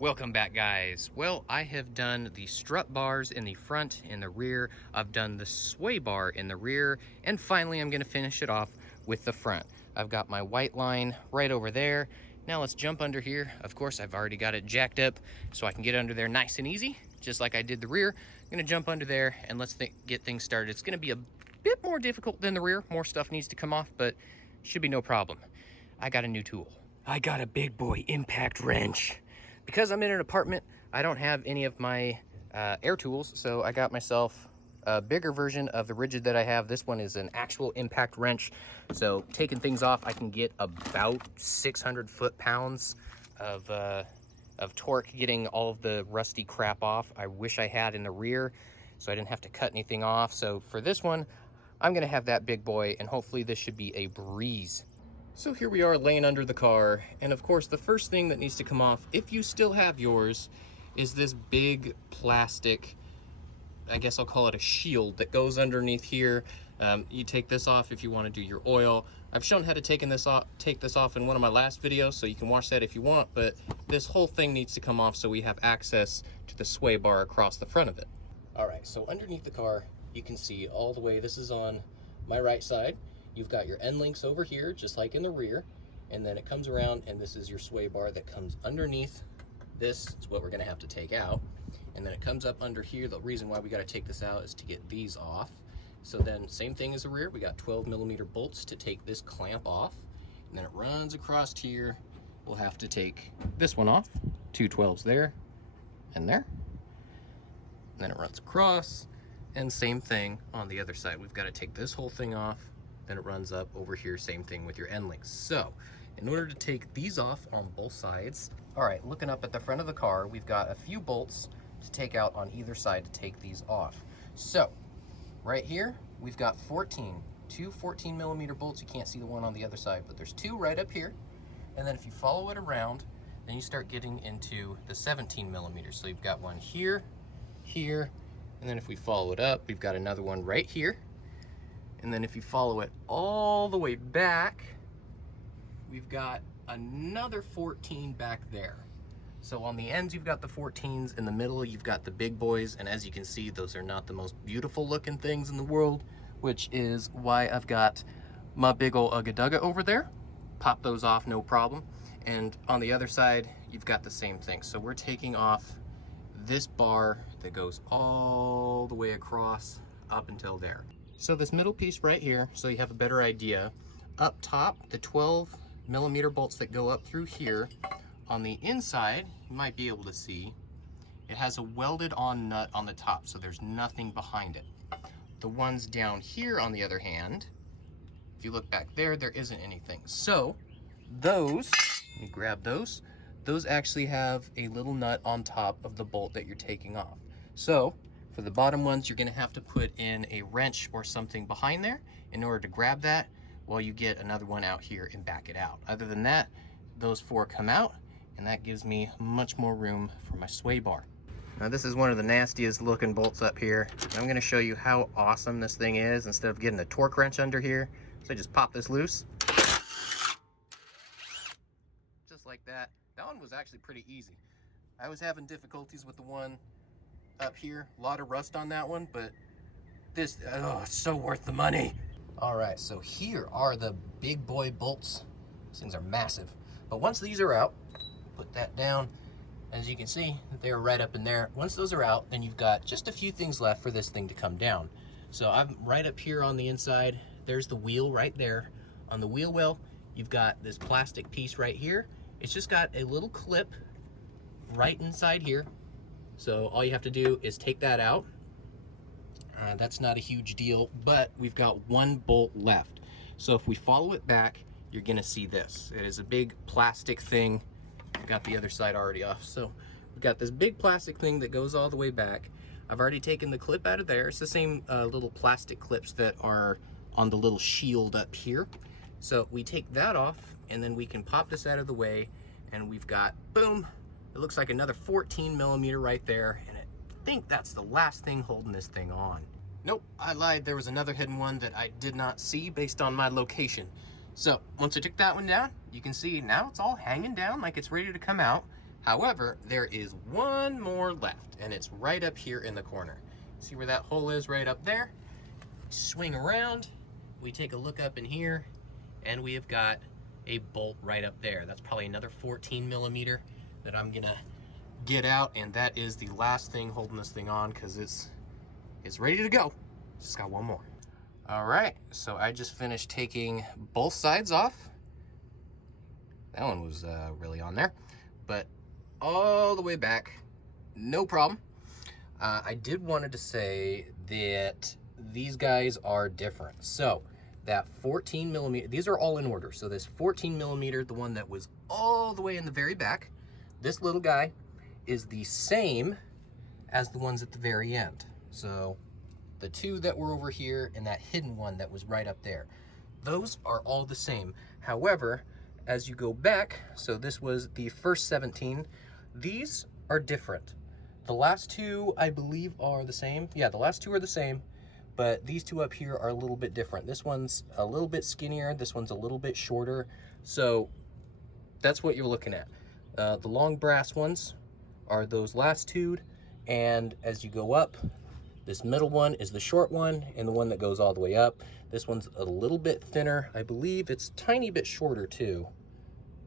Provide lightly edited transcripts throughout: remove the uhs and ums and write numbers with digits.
Welcome back, guys. Well, I have done the strut bars in the front and the rear. I've done the sway bar in the rear, and finally I'm going to finish it off with the front. I've got my white line right over there. Now let's jump under here. Of course, I've already got it jacked up so I can get under there nice and easy, just like I did the rear. I'm going to jump under there and let's get things started. It's going to be a bit more difficult than the rear. More stuff needs to come off, but should be no problem. I got a new tool. I got a big boy impact wrench. Because I'm in an apartment, I don't have any of my air tools, so I got myself a bigger version of the Rigid that I have. This one is an actual impact wrench, so taking things off, I can get about 600 foot-pounds of torque getting all of the rusty crap off. I wish I had in the rear, so I didn't have to cut anything off. So for this one, I'm gonna have that big boy, and hopefully this should be a breeze. So here we are laying under the car, and of course the first thing that needs to come off, if you still have yours, is this big plastic, I guess I'll call it a shield, that goes underneath here. You take this off if you want to do your oil. I've shown how to take this off in one of my last videos, so you can watch that if you want, but this whole thing needs to come off so we have access to the sway bar across the front of it. All right, so underneath the car, you can see all the way, this is on my right side. You've got your end links over here, just like in the rear, and then it comes around, and this is your sway bar that comes underneath. This is what we're gonna have to take out, and then it comes up under here. The reason why we gotta take this out is to get these off. So then, same thing as the rear, we got 12mm bolts to take this clamp off, and then it runs across here. We'll have to take this one off, 2 12s there, and there. And then it runs across, and same thing on the other side. We've gotta take this whole thing off, then it runs up over here, same thing with your end links. So in order to take these off on both sides, all right, looking up at the front of the car, we've got a few bolts to take out on either side to take these off. So right here, we've got two 14mm bolts. You can't see the one on the other side, but there's 2 right up here. And then if you follow it around, then you start getting into the 17mm. So you've got one here, here, and then if we follow it up, we've got another one right here. And then if you follow it all the way back, we've got another 14 back there. So on the ends, you've got the 14s. In the middle, you've got the big boys. And as you can see, those are not the most beautiful looking things in the world, which is why I've got my big old Ugga Dugga over there. Pop those off, no problem. And on the other side, you've got the same thing. So we're taking off this bar that goes all the way across up until there. So this middle piece right here, so you have a better idea, up top, the 12mm bolts that go up through here, on the inside, you might be able to see, it has a welded on nut on the top, so there's nothing behind it. The ones down here, on the other hand, if you look back there, there isn't anything. So those, let me grab those actually have a little nut on top of the bolt that you're taking off. So for the bottom ones, you're gonna have to put in a wrench or something behind there in order to grab that while you get another one out here and back it out. Other than that, those 4 come out, and that gives me much more room for my sway bar. Now this is one of the nastiest looking bolts up here. I'm gonna show you how awesome this thing is instead of getting a torque wrench under here. So I just pop this loose. Just like that. That one was actually pretty easy. I was having difficulties with the one up here, a lot of rust on that one, but this, oh, it's so worth the money. All right, so here are the big boy bolts. These things are massive. But once these are out, put that down. As you can see, they're right up in there. Once those are out, then you've got just a few things left for this thing to come down. So I'm right up here on the inside. There's the wheel right there. On the wheel well, you've got this plastic piece right here. It's just got a little clip right inside here. So all you have to do is take that out. That's not a huge deal, but we've got 1 bolt left. So if we follow it back, you're gonna see this. It is a big plastic thing. I've got the other side already off. So we've got this big plastic thing that goes all the way back. I've already taken the clip out of there. It's the same little plastic clips that are on the little shield up here. So we take that off, and then we can pop this out of the way, and we've got, boom, it looks like another 14mm right there, and I think that's the last thing holding this thing on. Nope, I lied. There was another hidden one that I did not see based on my location. So once I took that one down, you can see now it's all hanging down like it's ready to come out. However, there is one more left, and it's right up here in the corner. See where that hole is right up there? Swing around, we take a look up in here, and we have got a bolt right up there. That's probably another 14 millimeter that I'm gonna get out, and that is the last thing holding this thing on because it's ready to go. Just got one more. All right, so I just finished taking both sides off. That one was really on there, but all the way back, no problem. I did wanted to say that these guys are different. So that 14 millimeter, these are all in order. So this 14 millimeter, the one that was all the way in the very back, this little guy is the same as the ones at the very end. So the two that were over here and that hidden one that was right up there, those are all the same. However, as you go back, so this was the first 17, these are different. The last two, I believe, are the same. Yeah, the last two are the same, but these two up here are a little bit different. This one's a little bit skinnier, this one's a little bit shorter. So that's what you're looking at. The long brass ones are those last two, and as you go up, this middle one is the short one, and the one that goes all the way up. This one's a little bit thinner. I believe it's a tiny bit shorter too.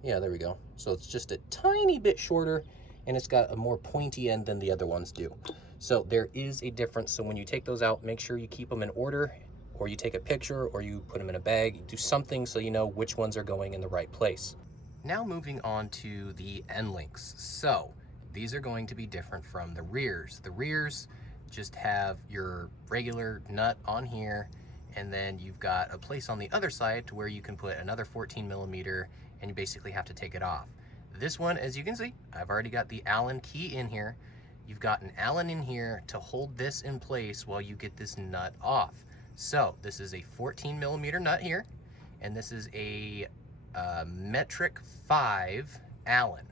Yeah, there we go. So it's just a tiny bit shorter, and it's got a more pointy end than the other ones do. So there is a difference. So when you take those out, make sure you keep them in order, or you take a picture, or you put them in a bag. Do something so you know which ones are going in the right place. Now moving on to the end links. So these are going to be different from the rears. The rears just have your regular nut on here, and then you've got a place on the other side to where you can put another 14 millimeter, and you basically have to take it off. This one, as you can see, I've already got the Allen key in here. You've got an Allen in here to hold this in place while you get this nut off. So this is a 14 millimeter nut here, and this is a metric 5 Allen.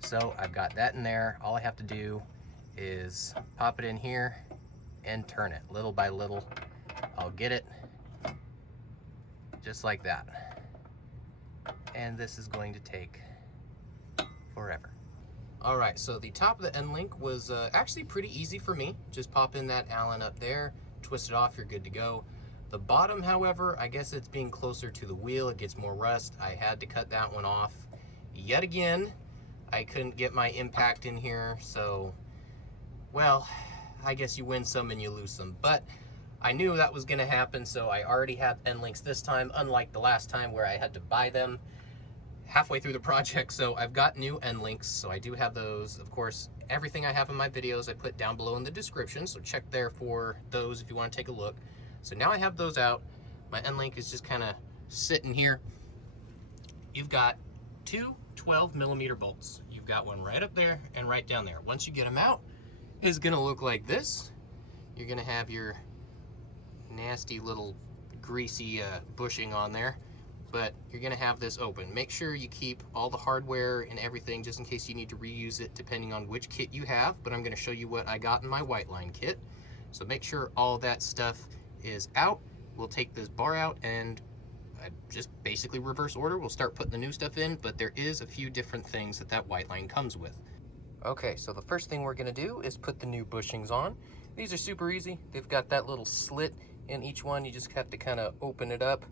So I've got that in there. All I have to do is pop it in here and turn it little by little. I'll get it just like that. And this is going to take forever. All right, so the top of the end link was actually pretty easy for me. Just pop in that Allen up there, twist it off, you're good to go. The bottom, however, I guess it's being closer to the wheel, it gets more rust. I had to cut that one off yet again. I couldn't get my impact in here, so, well, I guess you win some and you lose some. But I knew that was gonna happen, so I already have end links this time, unlike the last time where I had to buy them halfway through the project. So I've got new end links, so I do have those. Of course, everything I have in my videos I put down below in the description, so check there for those if you want to take a look. So now I have those out. My end link is just kind of sitting here. You've got two 12 millimeter bolts. You've got one right up there and right down there. Once you get them out, it's gonna look like this. You're gonna have your nasty little greasy bushing on there, but you're gonna have this open. Make sure you keep all the hardware and everything just in case you need to reuse it depending on which kit you have, but I'm gonna show you what I got in my white line kit. So make sure all that stuff is out. We'll take this bar out and just basically reverse order. We'll start putting the new stuff in, but there is a few different things that that white line comes with. Okay, so the first thing we're gonna do is put the new bushings on. These are super easy. They've got that little slit in each one. You just have to kind of open it up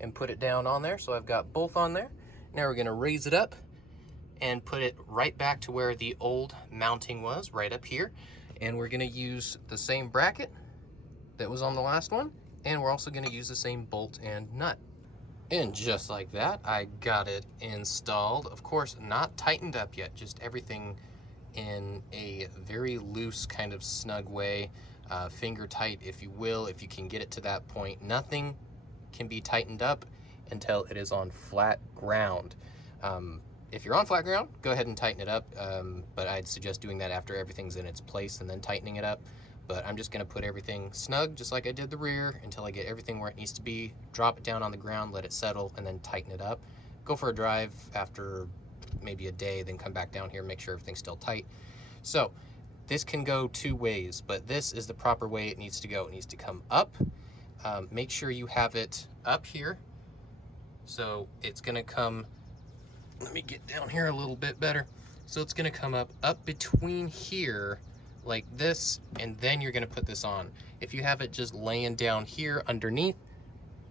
and put it down on there. So I've got both on there. Now we're gonna raise it up and put it right back to where the old mounting was, right up here. And we're gonna use the same bracket that was on the last one, and we're also gonna use the same bolt and nut. And just like that, I got it installed. Of course, not tightened up yet, just everything in a very loose kind of snug way, finger tight if you will, if you can get it to that point. Nothing can be tightened up until it is on flat ground. If you're on flat ground, go ahead and tighten it up, but I'd suggest doing that after everything's in its place and then tightening it up. But I'm just gonna put everything snug, just like I did the rear, until I get everything where it needs to be, drop it down on the ground, let it settle, and then tighten it up. Go for a drive after maybe a day, then come back down here, make sure everything's still tight. So this can go two ways, but this is the proper way it needs to go. It needs to come up. Make sure you have it up here. So it's gonna come, let me get down here a little bit better. So it's gonna come up between here like this, and then you're gonna put this on. If you have it just laying down here underneath,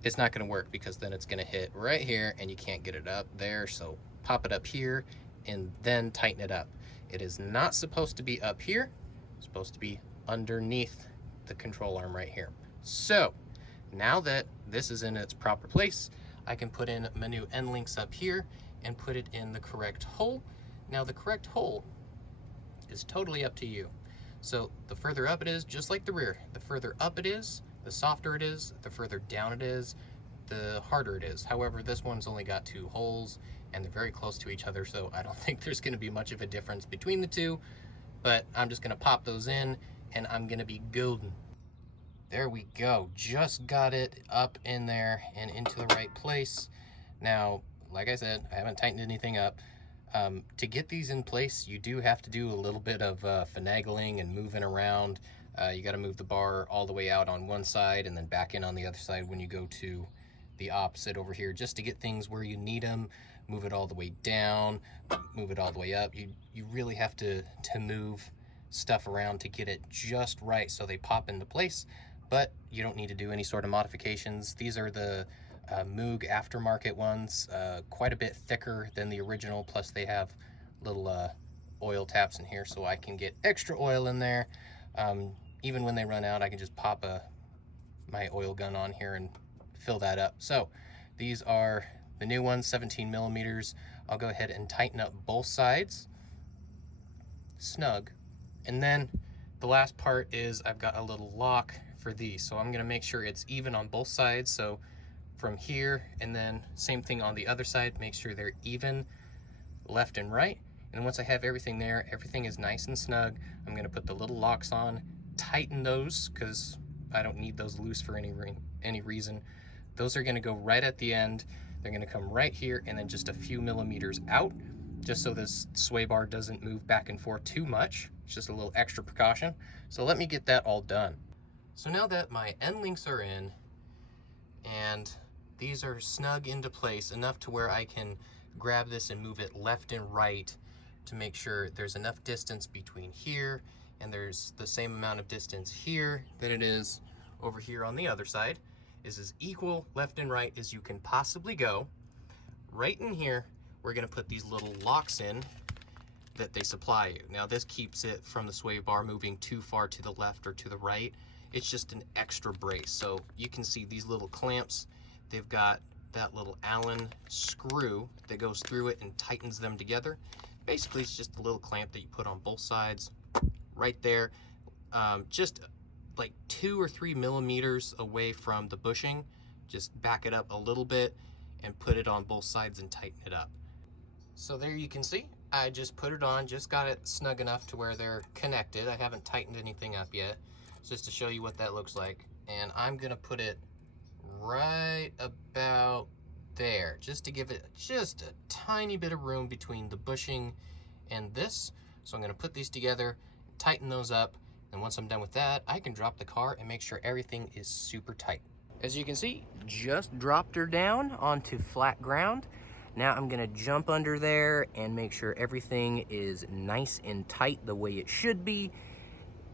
it's not gonna work because then it's gonna hit right here and you can't get it up there. So pop it up here and then tighten it up. It is not supposed to be up here. It's supposed to be underneath the control arm right here. So now that this is in its proper place, I can put in my new end links up here and put it in the correct hole. Now the correct hole is totally up to you. So the further up it is, just like the rear, the further up it is, the softer it is, the further down it is, the harder it is. However, this one's only got 2 holes and they're very close to each other, so I don't think there's gonna be much of a difference between the two, but I'm just gonna pop those in and I'm gonna be golden. There we go, just got it up in there and into the right place. Now, like I said, I haven't tightened anything up. To get these in place, you do have to do a little bit of finagling and moving around. You got to move the bar all the way out on one side and then back in on the other side when you go to the opposite over here, just to get things where you need them. Move it all the way down, move it all the way up. You really have to move stuff around to get it just right so they pop into place, but you don't need to do any sort of modifications. These are the Moog aftermarket ones, quite a bit thicker than the original, plus they have little oil taps in here so I can get extra oil in there. Even when they run out, I can just pop my oil gun on here and fill that up. So these are the new ones, 17 millimeters. I'll go ahead and tighten up both sides, snug. And then the last part is I've got a little lock for these. So I'm gonna make sure it's even on both sides. So from here, and then same thing on the other side, make sure they're even left and right. And once I have everything there, everything is nice and snug, I'm gonna put the little locks on, tighten those, because I don't need those loose for any reason. Those are gonna go right at the end. They're gonna come right here and then just a few millimeters out, just so this sway bar doesn't move back and forth too much. It's just a little extra precaution. So let me get that all done. So now that my end links are in, and these are snug into place enough to where I can grab this and move it left and right to make sure there's enough distance between here and there's the same amount of distance here that it is over here on the other side, is as equal left and right as you can possibly go. Right in here, we're gonna put these little locks in that they supply you. Now this keeps it from the sway bar moving too far to the left or to the right. It's just an extra brace. So you can see these little clamps, they've got that little Allen screw that goes through it and tightens them together. Basically, it's just a little clamp that you put on both sides right there, just like 2 or 3 millimeters away from the bushing. Just back it up a little bit and put it on both sides and tighten it up. So there you can see, I just put it on, just got it snug enough to where they're connected. I haven't tightened anything up yet, just to show you what that looks like. And I'm gonna put it right about there, just to give it just a tiny bit of room between the bushing and this. So I'm gonna put these together, tighten those up, and once I'm done with that, I can drop the car and make sure everything is super tight. As you can see, just dropped her down onto flat ground. Now I'm gonna jump under there and make sure everything is nice and tight the way it should be.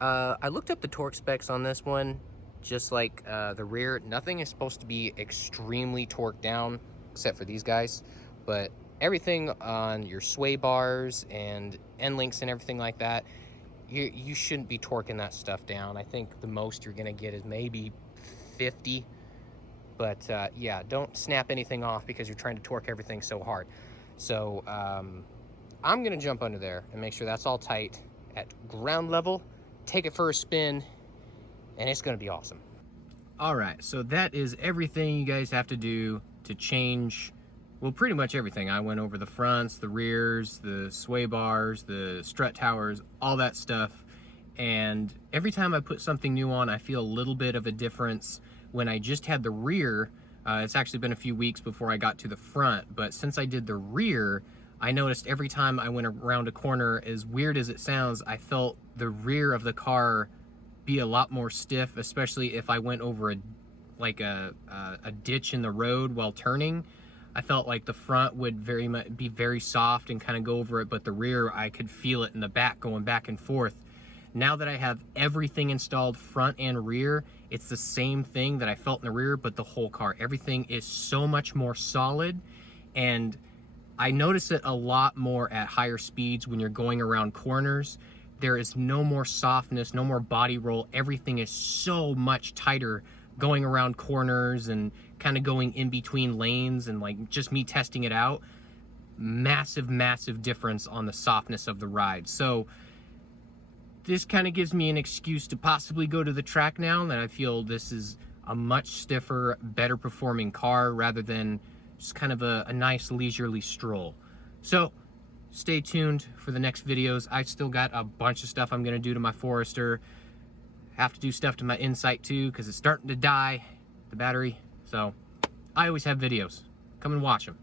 I looked up the torque specs on this one, just like the rear. Nothing is supposed to be extremely torqued down, except for these guys. But everything on your sway bars and end links and everything like that, you shouldn't be torquing that stuff down. I think the most you're gonna get is maybe 50. But yeah, don't snap anything off because you're trying to torque everything so hard. So I'm gonna jump under there and make sure that's all tight at ground level, take it for a spin, and it's gonna be awesome. All right, so that is everything you guys have to do to change, well, pretty much everything. I went over the fronts, the rears, the sway bars, the strut towers, all that stuff. And every time I put something new on, I feel a little bit of a difference. When I just had the rear, it's actually been a few weeks before I got to the front, but since I did the rear, I noticed every time I went around a corner, as weird as it sounds, I felt the rear of the car be a lot more stiff, especially if I went over a ditch in the road while turning. I felt like the front would be very soft and kind of go over it, but the rear, I could feel it in the back going back and forth. Now that I have everything installed front and rear, it's the same thing that I felt in the rear, but the whole car. Everything is so much more solid, and I notice it a lot more at higher speeds when you're going around corners. There is no more softness, no more body roll. Everything is so much tighter going around corners and kind of going in between lanes, and like just me testing it out, massive, massive difference on the softness of the ride. So this kind of gives me an excuse to possibly go to the track now that I feel this is a much stiffer, better performing car rather than just kind of a nice leisurely stroll. So stay tuned for the next videos. I still got a bunch of stuff I'm gonna do to my Forester. Have to do stuff to my Insight too, because it's starting to die, the battery. So I always have videos. Come and watch them.